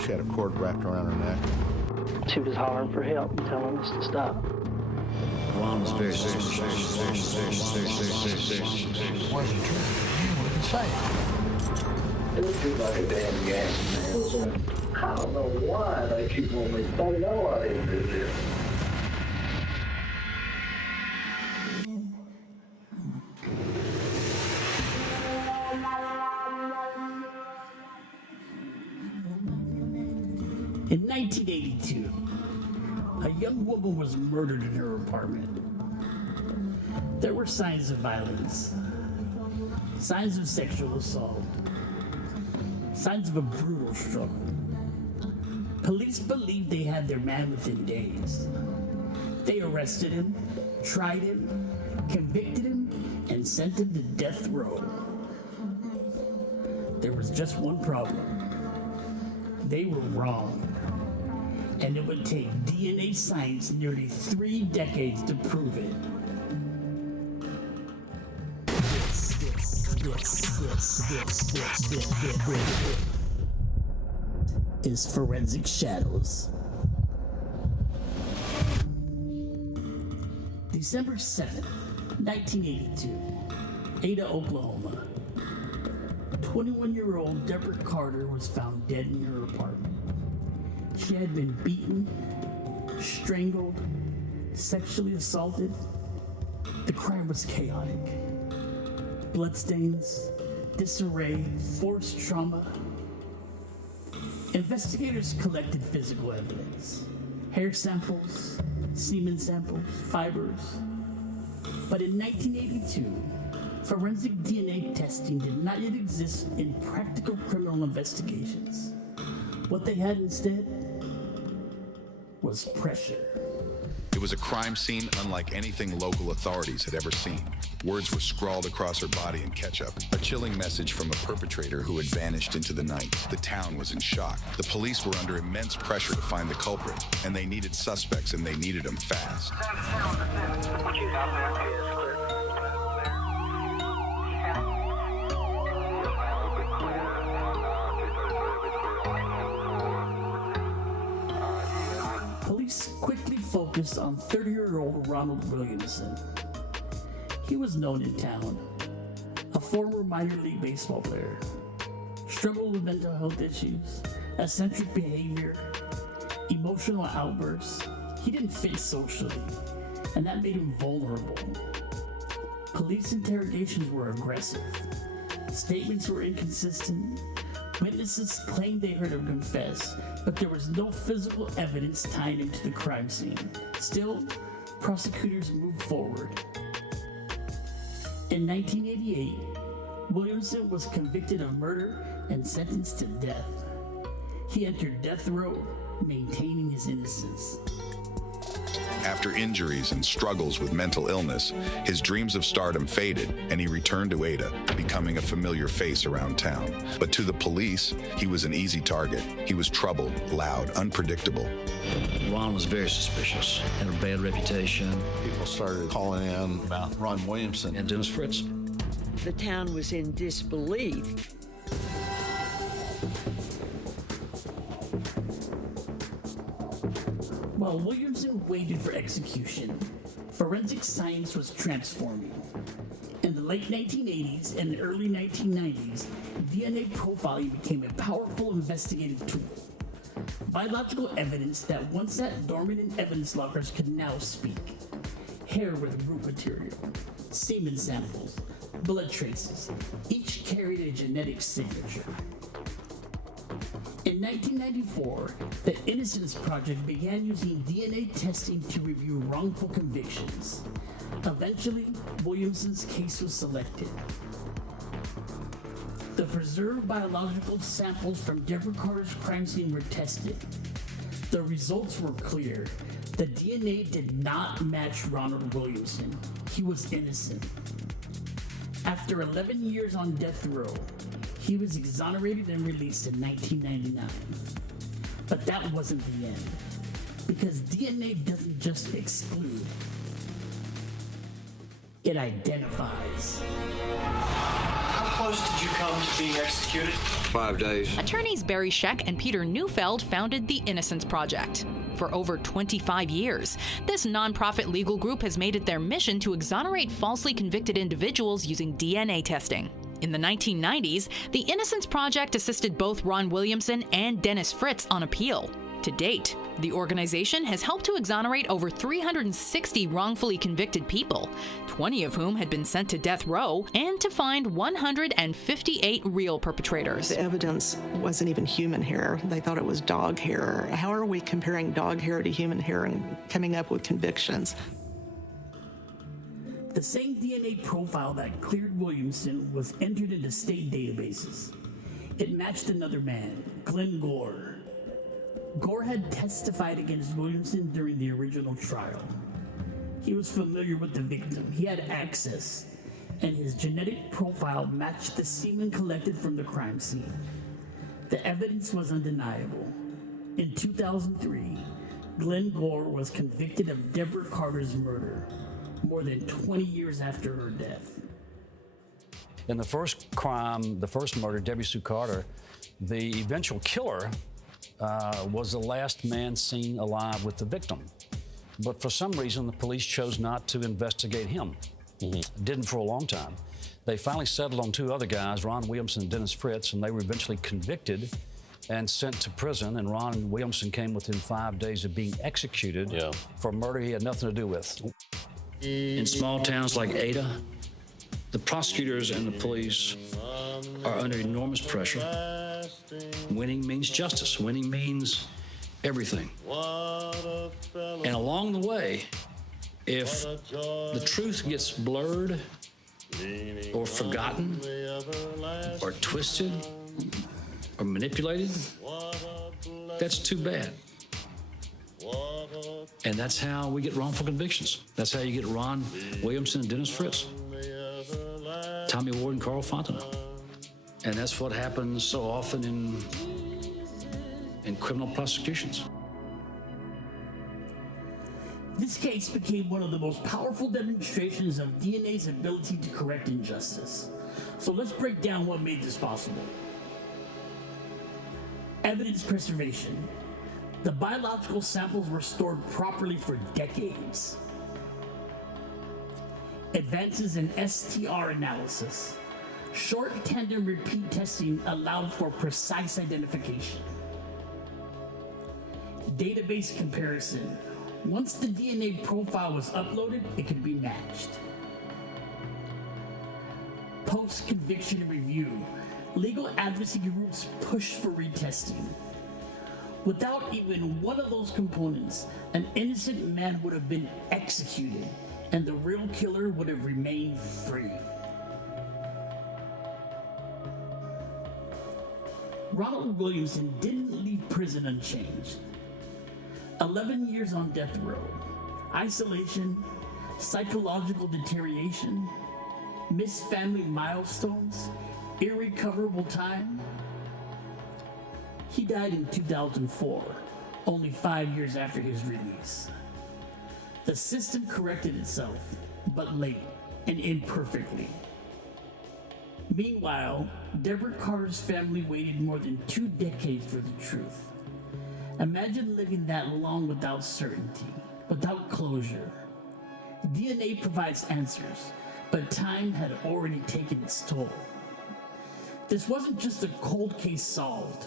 She had a cord wrapped around her neck. She was hollering for help and telling us to stop. Ron was very suspicious. Wasn't true. You wouldn't say it. It looked like a damn gas man. I don't know why they keep on me. I know I didn't do this. In 1982, a young woman was murdered in her apartment. There were signs of violence, signs of sexual assault, signs of a brutal struggle. Police believed they had their man within days. They arrested him, tried him, convicted him, and sent him to death row. There was just one problem. They were wrong. And it would take DNA science nearly 3 decades to prove it. This is Forensic Shadows. December 7th, 1982, Ada, Oklahoma. 21-year-old Deborah Carter was found dead in her apartment. She had been beaten, strangled, sexually assaulted. The crime was chaotic. Bloodstains, disarray, forced trauma. Investigators collected physical evidence. Hair samples, semen samples, fibers. But in 1982, forensic DNA testing did not yet exist in practical criminal investigations. What they had instead was pressure. It was a crime scene unlike anything local authorities had ever seen. Words were scrawled across her body in ketchup, a chilling message from a perpetrator who had vanished into the night. The town was in shock. The police were under immense pressure to find the culprit, and they needed suspects, and they needed them fast. Police quickly focused on 30-year-old Ronald Williamson. He was known in town, a former minor league baseball player, struggled with mental health issues, eccentric behavior, emotional outbursts. He didn't fit socially, and that made him vulnerable. Police interrogations were aggressive. Statements were inconsistent. Witnesses claimed they heard him confess, but there was no physical evidence tying him to the crime scene. Still, prosecutors moved forward. In 1988, Williamson was convicted of murder and sentenced to death. He entered death row, maintaining his innocence. After injuries and struggles with mental illness, his dreams of stardom faded, and he returned to Ada, becoming a familiar face around town. But to the police, he was an easy target. He was troubled, loud, unpredictable. Ron was very suspicious, had a bad reputation. People started calling in about Ron Williamson. And Dennis Fritz. The town was in disbelief. While Williamson waited for execution, forensic science was transforming. In the late 1980s and early 1990s, DNA profiling became a powerful investigative tool. Biological evidence that once sat dormant in evidence lockers could now speak. Hair with root material, semen samples, blood traces, each carried a genetic signature. In 1994, the Innocence Project began using DNA testing to review wrongful convictions. Eventually, Williamson's case was selected. The preserved biological samples from Deborah Carter's crime scene were tested. The results were clear. The DNA did not match Ronald Williamson. He was innocent. After 11 years on death row, he was exonerated and released in 1999. But that wasn't the end, because DNA doesn't just exclude, it identifies. close did you come to being executed? 5 days. Attorneys Barry Scheck and Peter Neufeld founded the Innocence Project. For over 25 years, this nonprofit legal group has made it their mission to exonerate falsely convicted individuals using DNA testing. In the 1990s, the Innocence Project assisted both Ron Williamson and Dennis Fritz on appeal. To date, the organization has helped to exonerate over 360 wrongfully convicted people, 20 of whom had been sent to death row, and to find 158 real perpetrators. The evidence wasn't even human hair. They thought it was dog hair. How are we comparing dog hair to human hair and coming up with convictions? The same DNA profile that cleared Williamson was entered into state databases. It matched another man, Glenn Gore. Gore had testified against Williamson during the original trial. He was familiar with the victim, he had access, and his genetic profile matched the semen collected from the crime scene. The evidence was undeniable. In 2003, Glenn Gore was convicted of Deborah Carter's murder, more than 20 years after her death. In the first crime, the first murder, Debbie Sue Carter, the eventual killer was the last man seen alive with the victim. But for some reason, the police chose not to investigate him. Didn't for a long time. They finally settled on two other guys, Ron Williamson and Dennis Fritz, and they were eventually convicted and sent to prison. And Ron Williamson came within 5 days of being executed for a murder he had nothing to do with. In small towns like Ada, the prosecutors and the police are under enormous pressure. Winning means justice. Winning means everything. And along the way, if the truth gets blurred or forgotten or twisted or manipulated, that's too bad. And that's how we get wrongful convictions. That's how you get Ron Williamson and Dennis Fritz, Tommy Ward and Carl Fontenot. And that's what happens so often in criminal prosecutions. This case became one of the most powerful demonstrations of DNA's ability to correct injustice. So let's break down what made this possible. Evidence preservation. The biological samples were stored properly for decades. Advances in STR analysis. Short tandem repeat testing allowed for precise identification. Database comparison. Once the DNA profile was uploaded, it could be matched. Post-conviction review. Legal advocacy groups pushed for retesting. Without even one of those components, an innocent man would have been executed, and the real killer would have remained free. Ronald Williamson didn't leave prison unchanged. 11 years on death row, isolation, psychological deterioration, missed family milestones, irrecoverable time. He died in 2004, only 5 years after his release. The system corrected itself, but late and imperfectly. Meanwhile, Deborah Carter's family waited more than 2 decades for the truth. Imagine living that long without certainty, without closure. DNA provides answers, but time had already taken its toll. This wasn't just a cold case solved.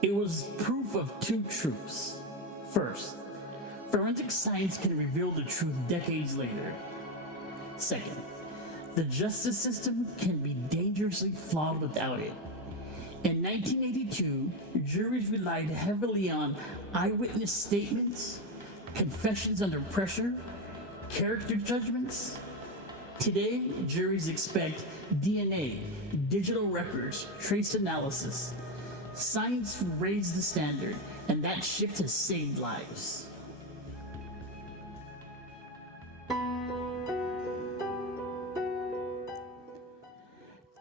It was proof of 2 truths. First, forensic science can reveal the truth decades later. Second, the justice system can be dangerously flawed without it. In 1982, juries relied heavily on eyewitness statements, confessions under pressure, character judgments. Today, juries expect DNA, digital records, trace analysis. Science raised the standard, and that shift has saved lives.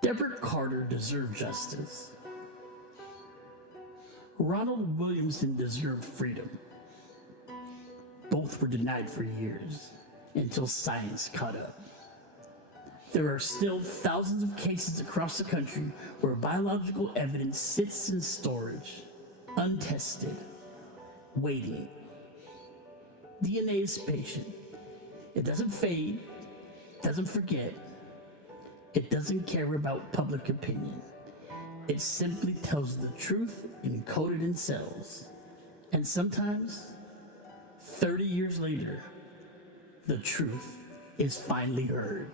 Deborah Carter deserved justice. Ronald Williamson deserved freedom. Both were denied for years until science caught up. There are still thousands of cases across the country where biological evidence sits in storage, untested, waiting. DNA is patient. It doesn't fade, doesn't forget. It doesn't care about public opinion. It simply tells the truth encoded in cells. And sometimes, 30 years later, the truth is finally heard.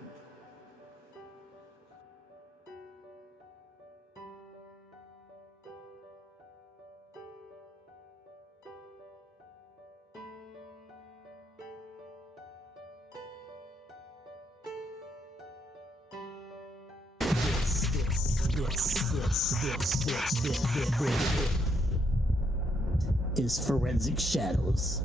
This is Forensic Shadows.